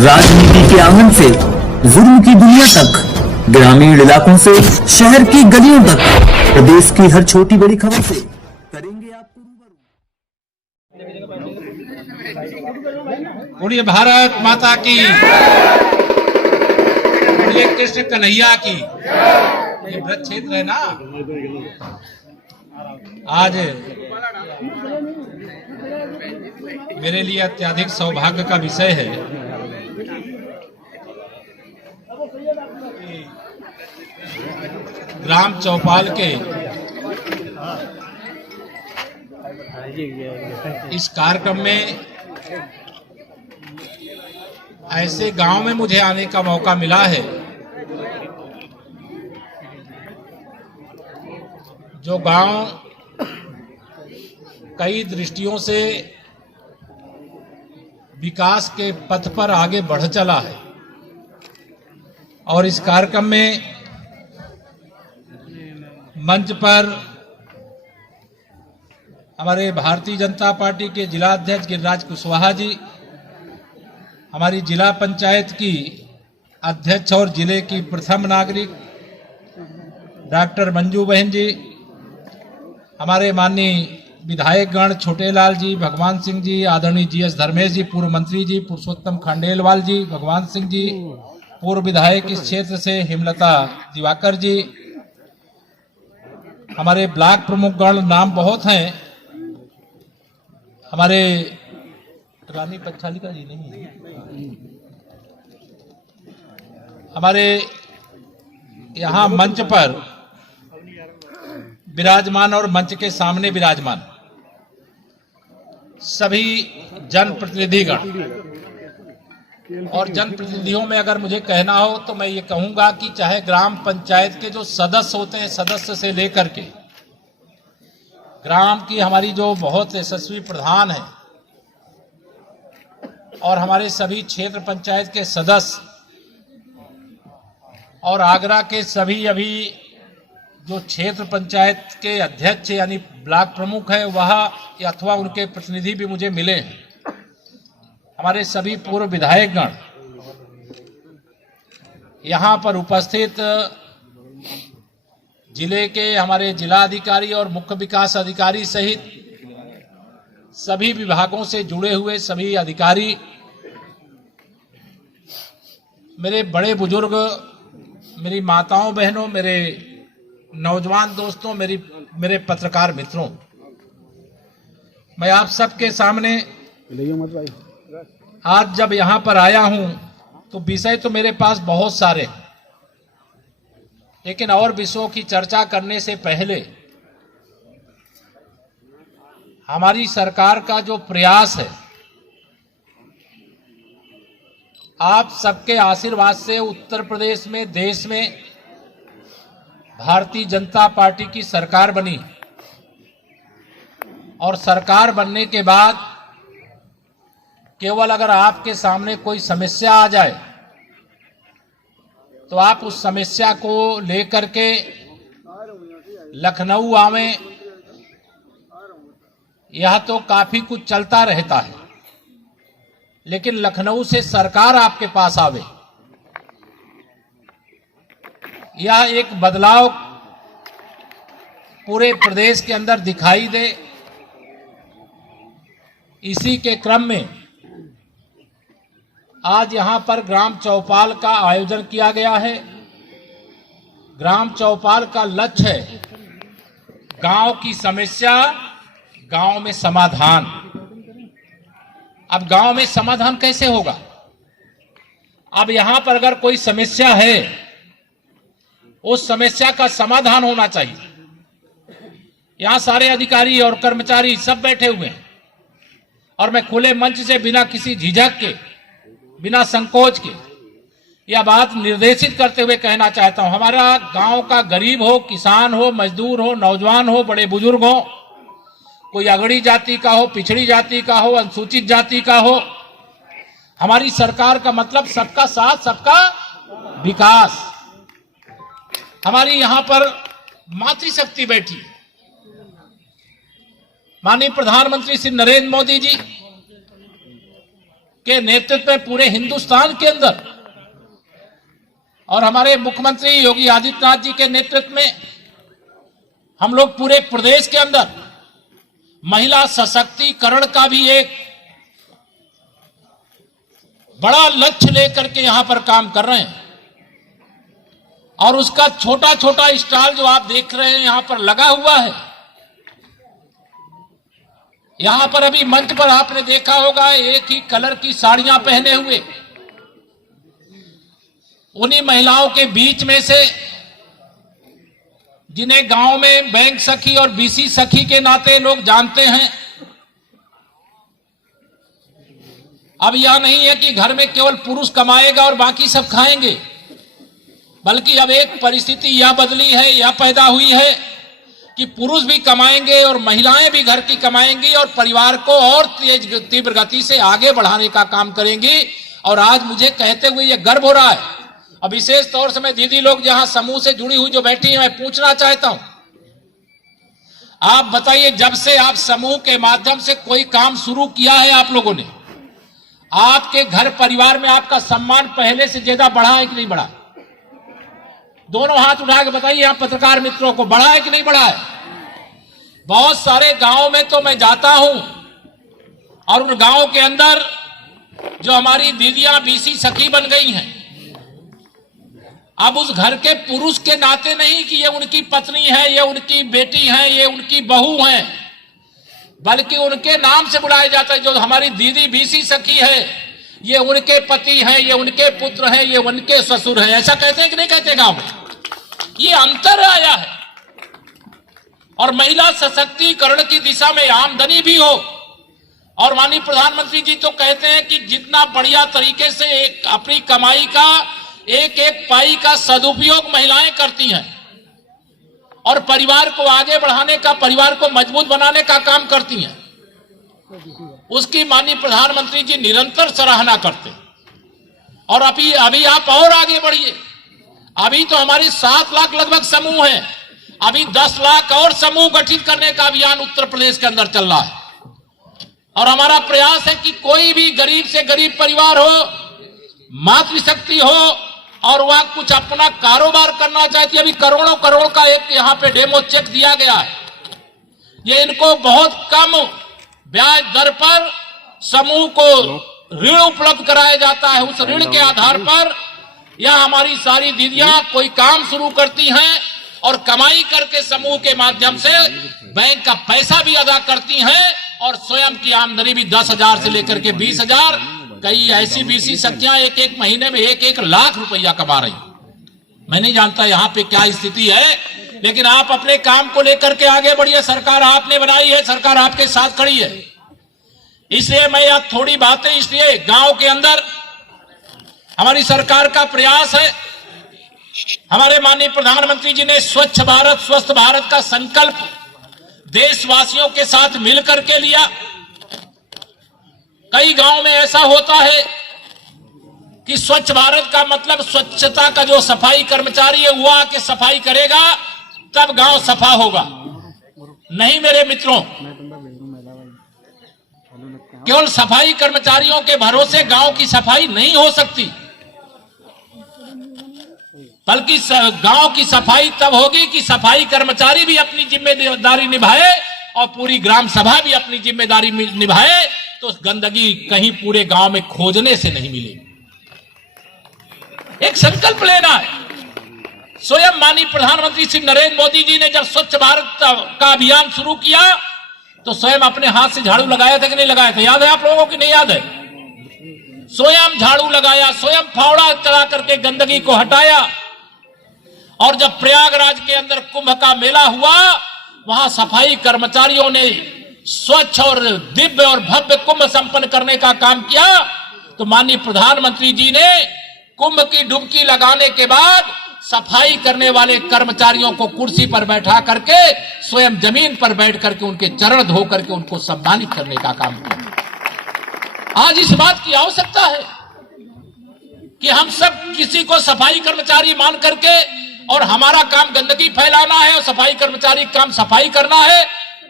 राजनीति के आंगन से जुल्म की दुनिया तक, ग्रामीण इलाकों से शहर की गलियों तक, प्रदेश की हर छोटी बड़ी खबर से करेंगे आपको रूबरू। बोलिए भारत माता की, बोलिए कृष्ण कन्हैया की। ये व्रत क्षेत्र है ना, आज मेरे लिए अत्यधिक सौभाग्य का विषय है। ग्राम चौपाल के इस कार्यक्रम में ऐसे गांव में मुझे आने का मौका मिला है जो गांव कई दृष्टियों से विकास के पथ पर आगे बढ़ चला है। और इस कार्यक्रम में मंच पर हमारे भारतीय जनता पार्टी के जिला अध्यक्ष गिरिराज कुशवाहा जी, हमारी जिला पंचायत की अध्यक्ष और जिले की प्रथम नागरिक डॉक्टर मंजू बहन जी, हमारे माननीय विधायकगण छोटेलाल जी, भगवान सिंह जी, आदरणीय जीएस धर्मेश जी, पूर्व मंत्री जी, पुरुषोत्तम खंडेलवाल जी, भगवान सिंह जी, पूर्व विधायक इस क्षेत्र से हेमलता दिवाकर जी, हमारे ब्लॉक प्रमुखगण, नाम बहुत हैं, हमारे रानी पच्छालिका जी नहीं, हमारे यहाँ मंच पर विराजमान और मंच के सामने विराजमान सभी जनप्रतिनिधिगण, और जनप्रतिनिधियों में अगर मुझे कहना हो तो मैं ये कहूंगा कि चाहे ग्राम पंचायत के जो सदस्य होते हैं, सदस्य से लेकर के ग्राम की हमारी जो बहुत यशस्वी प्रधान है और हमारे सभी क्षेत्र पंचायत के सदस्य और आगरा के सभी अभी जो क्षेत्र पंचायत के अध्यक्ष यानी ब्लॉक प्रमुख है वह अथवा उनके प्रतिनिधि भी मुझे मिले हैं, हमारे सभी पूर्व विधायकगण यहाँ पर उपस्थित, जिले के हमारे जिला अधिकारी और मुख्य विकास अधिकारी सहित सभी विभागों से जुड़े हुए सभी अधिकारी, मेरे बड़े बुजुर्ग, मेरी माताओं बहनों, मेरे नौजवान दोस्तों, मेरे पत्रकार मित्रों, मैं आप सबके सामने आज जब यहाँ पर आया हूँ तो विषय तो मेरे पास बहुत सारे, लेकिन और विषयों की चर्चा करने से पहले हमारी सरकार का जो प्रयास है, आप सबके आशीर्वाद से उत्तर प्रदेश में, देश में भारतीय जनता पार्टी की सरकार बनी और सरकार बनने के बाद केवल अगर आपके सामने कोई समस्या आ जाए तो आप उस समस्या को लेकर के लखनऊ आवें, यह तो काफी कुछ चलता रहता है, लेकिन लखनऊ से सरकार आपके पास आवे, यह एक बदलाव पूरे प्रदेश के अंदर दिखाई दे। इसी के क्रम में आज यहां पर ग्राम चौपाल का आयोजन किया गया है। ग्राम चौपाल का लक्ष्य है गांव की समस्या, गांव में समाधान। अब गांव में समाधान कैसे होगा? अब यहां पर अगर कोई समस्या है, उस समस्या का समाधान होना चाहिए। यहां सारे अधिकारी और कर्मचारी सब बैठे हुए हैं और मैं खुले मंच से बिना किसी झिझक के, बिना संकोच के यह बात निर्देशित करते हुए कहना चाहता हूं, हमारा गांव का गरीब हो, किसान हो, मजदूर हो, नौजवान हो, बड़े बुजुर्ग हो, कोई अगड़ी जाति का हो, पिछड़ी जाति का हो, अनुसूचित जाति का हो, हमारी सरकार का मतलब सबका साथ, सबका विकास। हमारी यहां पर मातृशक्ति बैठी है, माननीय प्रधानमंत्री श्री नरेंद्र मोदी जी के नेतृत्व में पूरे हिंदुस्तान के अंदर और हमारे मुख्यमंत्री योगी आदित्यनाथ जी के नेतृत्व में हम लोग पूरे प्रदेश के अंदर महिला सशक्तिकरण का भी एक बड़ा लक्ष्य लेकर के यहां पर काम कर रहे हैं। और उसका छोटा छोटा स्टॉल जो आप देख रहे हैं यहां पर लगा हुआ है। यहां पर अभी मंच पर आपने देखा होगा एक ही कलर की साड़ियां पहने हुए उन्हीं महिलाओं के बीच में से जिन्हें गांव में बैंक सखी और बीसी सखी के नाते लोग जानते हैं। अब यह नहीं है कि घर में केवल पुरुष कमाएगा और बाकी सब खाएंगे, बल्कि अब एक परिस्थिति यह बदली है, यह पैदा हुई है कि पुरुष भी कमाएंगे और महिलाएं भी घर की कमाएंगी और परिवार को और तीव्र गति से आगे बढ़ाने का काम करेंगी। और आज मुझे कहते हुए यह गर्व हो रहा है। अब विशेष तौर से मैं दीदी लोग जहां समूह से जुड़ी हुई जो बैठी हैं, मैं पूछना चाहता हूं, आप बताइए, जब से आप समूह के माध्यम से कोई काम शुरू किया है आप लोगों ने, आपके घर परिवार में आपका सम्मान पहले से ज्यादा बढ़ा है कि नहीं बढ़ा? दोनों हाथ उठा के बताइए आप पत्रकार मित्रों को, बढ़ा है कि नहीं बढ़ा है? बहुत सारे गांव में तो मैं जाता हूं और उन गांव के अंदर जो हमारी दीदियां बीसी सखी बन गई हैं, अब उस घर के पुरुष के नाते नहीं कि ये उनकी पत्नी है, ये उनकी बेटी है, ये उनकी बहू है, बल्कि उनके नाम से बुलाया जाता है। जो हमारी दीदी बीसी सखी है, ये उनके पति हैं, ये उनके पुत्र हैं, ये उनके ससुर हैं। ऐसा कहते हैं कि नहीं कहते गांव में? ये अंतर आया है। और महिला सशक्तिकरण की दिशा में आमदनी भी हो। और माननीय प्रधानमंत्री जी तो कहते हैं कि जितना बढ़िया तरीके से अपनी कमाई का एक एक पाई का सदुपयोग महिलाएं करती हैं और परिवार को आगे बढ़ाने का, परिवार को मजबूत बनाने का काम करती हैं, उसकी माननीय प्रधानमंत्री जी निरंतर सराहना करते हैं। और अभी आप और आगे बढ़िए। अभी तो हमारी 7 लाख लगभग समूह हैं, अभी 10 लाख और समूह गठित करने का अभियान उत्तर प्रदेश के अंदर चल रहा है। और हमारा प्रयास है कि कोई भी गरीब से गरीब परिवार हो, मातृशक्ति हो और वह कुछ अपना कारोबार करना चाहती है, अभी करोड़ों करोड़ का एक यहां पे डेमो चेक दिया गया है। ये इनको बहुत कम ब्याज दर पर समूह को ऋण उपलब्ध कराया जाता है। उस ऋण के आधार पर यह हमारी सारी दीदियां कोई काम शुरू करती हैं और कमाई करके समूह के माध्यम से बैंक का पैसा भी अदा करती हैं और स्वयं की आमदनी भी 10,000 से लेकर के 20,000, कई ऐसी बीसी सखियां एक महीने में 1 लाख रुपया कमा रही। मैं नहीं जानता यहां पे क्या स्थिति है, लेकिन आप अपने काम को लेकर के आगे बढ़िए। सरकार आपने बनाई है, सरकार आपके साथ खड़ी है। इसलिए मैं यह थोड़ी बातें, इसलिए गांव के अंदर हमारी सरकार का प्रयास है। हमारे माननीय प्रधानमंत्री जी ने स्वच्छ भारत स्वस्थ भारत का संकल्प देशवासियों के साथ मिलकर के लिया। कई गांव में ऐसा होता है कि स्वच्छ भारत का मतलब स्वच्छता का जो सफाई कर्मचारी है वो आके सफाई करेगा तब गांव सफा होगा। नहीं मेरे मित्रों, केवल सफाई कर्मचारियों के भरोसे गांव की सफाई नहीं हो सकती, बल्कि गांव की सफाई तब होगी कि सफाई कर्मचारी भी अपनी जिम्मेदारी निभाए और पूरी ग्राम सभा भी अपनी जिम्मेदारी निभाए, तो गंदगी कहीं पूरे गांव में खोजने से नहीं मिलेगी। एक संकल्प लेना है। स्वयं माननीय प्रधानमंत्री श्री नरेंद्र मोदी जी ने जब स्वच्छ भारत का अभियान शुरू किया तो स्वयं अपने हाथ से झाड़ू लगाया था कि नहीं लगाया था? याद है आप लोगों की? नहीं याद है? स्वयं झाड़ू लगाया, स्वयं फावड़ा चला करके गंदगी को हटाया। और जब प्रयागराज के अंदर कुंभ का मेला हुआ, वहां सफाई कर्मचारियों ने स्वच्छ और दिव्य और भव्य कुंभ संपन्न करने का काम किया। तो माननीय प्रधानमंत्री जी ने कुंभ की डुबकी लगाने के बाद सफाई करने वाले कर्मचारियों को कुर्सी पर बैठा करके स्वयं जमीन पर बैठ करके उनके चरण धो करके उनको सम्मानित करने का काम किया। आज इस बात की आवश्यकता है कि हम सब किसी को सफाई कर्मचारी मान करके, और हमारा काम गंदगी फैलाना है और सफाई कर्मचारी काम सफाई करना है,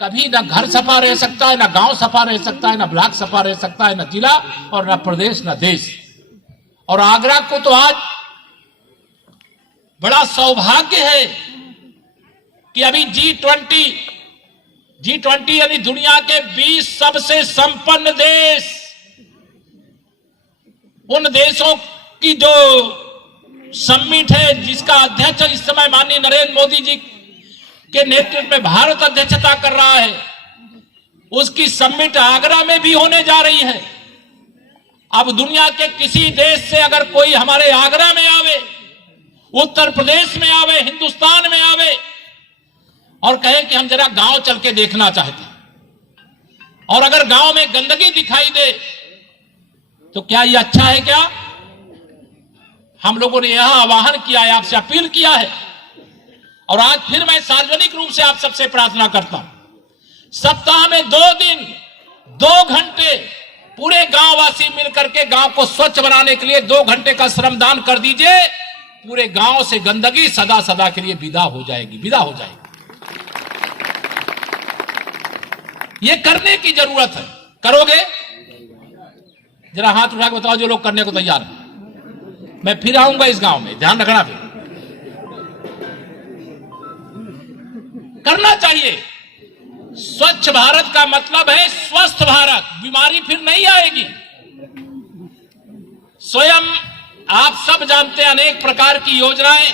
कभी ना घर सफा रह सकता है, ना गांव सफा रह सकता है, ना ब्लॉक सफा रह सकता है, ना जिला और ना प्रदेश, ना देश। और आगरा को तो आज बड़ा सौभाग्य है कि अभी G20 यानी दुनिया के 20 सबसे संपन्न देश, उन देशों की जो समिट है जिसका अध्यक्ष इस समय माननीय नरेंद्र मोदी जी के नेतृत्व में भारत अध्यक्षता कर रहा है, उसकी समिट आगरा में भी होने जा रही है। अब दुनिया के किसी देश से अगर कोई हमारे आगरा में आवे, उत्तर प्रदेश में आवे, हिंदुस्तान में आवे और कहे कि हम जरा गांव चल के देखना चाहते हैं, और अगर गांव में गंदगी दिखाई दे तो क्या ये अच्छा है? क्या हम लोगों ने यहां आह्वान किया है, आपसे अपील किया है, और आज फिर मैं सार्वजनिक रूप से आप सबसे प्रार्थना करता हूं, सप्ताह में 2 दिन 2 घंटे पूरे गांववासी मिलकर के गांव को स्वच्छ बनाने के लिए 2 घंटे का श्रमदान कर दीजिए। पूरे गांव से गंदगी सदा सदा के लिए विदा हो जाएगी। ये करने की जरूरत है। करोगे? जरा हाथ उठा के बताओ जो लोग करने को तैयार हैं। मैं फिर आऊंगा इस गांव में, ध्यान रखना। फिर करना चाहिए। स्वच्छ भारत का मतलब है स्वस्थ भारत। बीमारी फिर नहीं आएगी। स्वयं आप सब जानते हैं अनेक प्रकार की योजनाएं।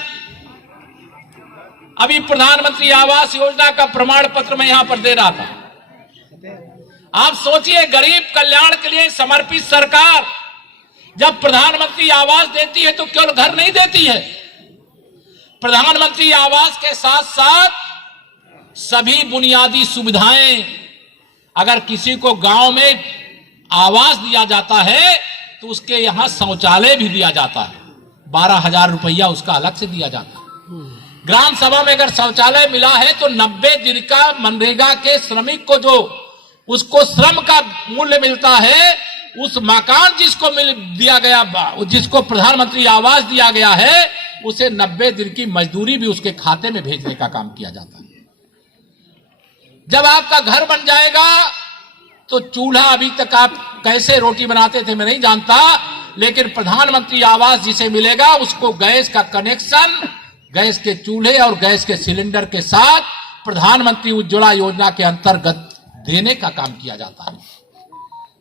अभी प्रधानमंत्री आवास योजना का प्रमाण पत्र मैं यहां पर दे रहा था। आप सोचिए, गरीब कल्याण के लिए समर्पित सरकार जब प्रधानमंत्री आवास देती है तो केवल घर नहीं देती है, प्रधानमंत्री आवास के साथ साथ सभी बुनियादी सुविधाएं। अगर किसी को गांव में आवास दिया जाता है तो उसके यहां शौचालय भी दिया जाता है। 12,000 रुपया उसका अलग से दिया जाता है। ग्राम सभा में अगर शौचालय मिला है तो 90 दिन का मनरेगा के श्रमिक को जो उसको श्रम का मूल्य मिलता है, उस मकान जिसको दिया गया, जिसको प्रधानमंत्री आवास दिया गया है, उसे 90 दिन की मजदूरी भी उसके खाते में भेजने का काम किया जाता है। जब आपका घर बन जाएगा तो चूल्हा, अभी तक आप कैसे रोटी बनाते थे मैं नहीं जानता, लेकिन प्रधानमंत्री आवास जिसे मिलेगा उसको गैस का कनेक्शन, गैस के चूल्हे और गैस के सिलेंडर के साथ प्रधानमंत्री उज्ज्वला योजना के अंतर्गत देने का काम किया जाता है।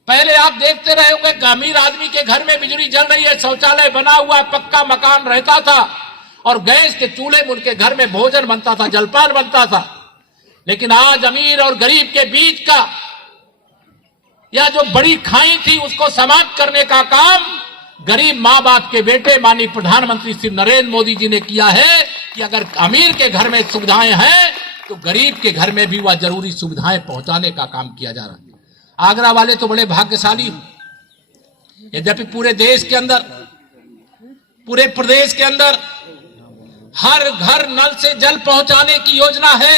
पहले आप देखते रहे होंगे, अमीर आदमी के घर में बिजली जल रही है, शौचालय बना हुआ, पक्का मकान रहता था और गैस के चूल्हे में उनके घर में भोजन बनता था, जलपान बनता था। लेकिन आज अमीर और गरीब के बीच का यह जो बड़ी खाई थी उसको समाप्त करने का काम गरीब मां बाप के बेटे माननीय प्रधानमंत्री श्री नरेंद्र मोदी जी ने किया है कि अगर अमीर के घर में सुविधाएं हैं तो गरीब के घर में भी वह जरूरी सुविधाएं पहुंचाने का काम किया जा रहा है। आगरा वाले तो बड़े भाग्यशाली हैं। यद्यपि पूरे देश के अंदर, पूरे प्रदेश के अंदर हर घर नल से जल पहुंचाने की योजना है।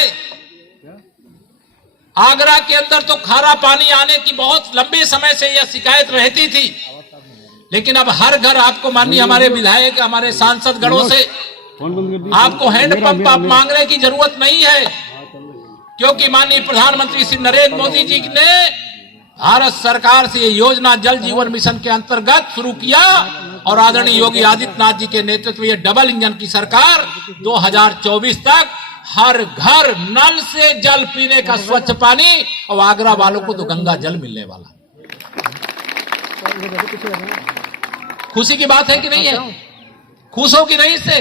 आगरा के अंदर तो खारा पानी आने की बहुत लंबे समय से यह शिकायत रहती थी, लेकिन अब हर घर आपको माननीय हमारे विधायक, हमारे सांसद गणों से आपको हैंडपंप आप मांगने की जरूरत नहीं है, क्योंकि माननीय प्रधानमंत्री श्री नरेंद्र मोदी जी ने भारत सरकार से ये योजना जल जीवन मिशन के अंतर्गत शुरू किया और आदरणीय योगी आदित्यनाथ जी के नेतृत्व में ये डबल इंजन की सरकार 2024 तक हर घर नल से जल पीने का स्वच्छ पानी, और आगरा वालों को तो गंगा जल मिलने वाला। खुशी की बात है कि नहीं है? खुश हो कि नहीं इससे?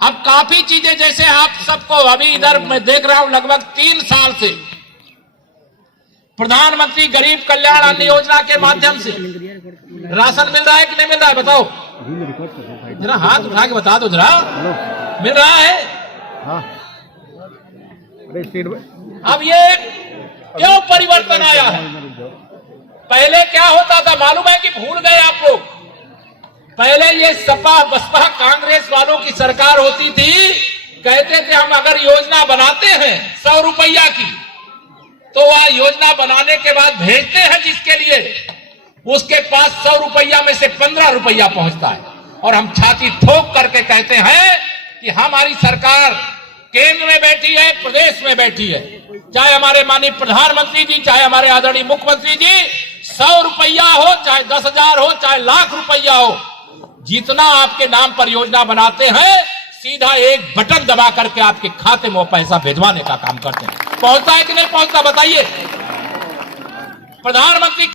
अब काफी चीजें, जैसे आप सबको अभी इधर मैं देख रहा हूं, लगभग 3 साल से प्रधानमंत्री गरीब कल्याण अन्न योजना के माध्यम से राशन मिल रहा है कि नहीं मिल रहा है? बताओ जरा, हाथ उठा के बता दो जरा। मिल रहा है? अब ये क्यों परिवर्तन आया है? पहले क्या होता था मालूम है कि भूल गए आप लोग? पहले ये सपा बसपा कांग्रेस वालों की सरकार होती थी, कहते थे हम अगर योजना बनाते हैं 100 रुपया की, तो वह योजना बनाने के बाद भेजते हैं जिसके लिए, उसके पास 100 रुपया में से 15 रुपया पहुंचता है, और हम छाती ठोक करके कहते हैं कि हमारी सरकार केंद्र में बैठी है, प्रदेश में बैठी है, चाहे हमारे माननीय प्रधानमंत्री जी, चाहे हमारे आदरणीय मुख्यमंत्री जी, 100 रुपया हो, चाहे 10,000 हो, चाहे लाख रुपया हो, जितना आपके नाम पर योजना बनाते हैं, सीधा एक बटन दबा करके आपके खाते में वो पैसा भिजवाने का काम करते हैं। पहुंचता है कि नहीं पहुंचता बताइए। प्रधानमंत्री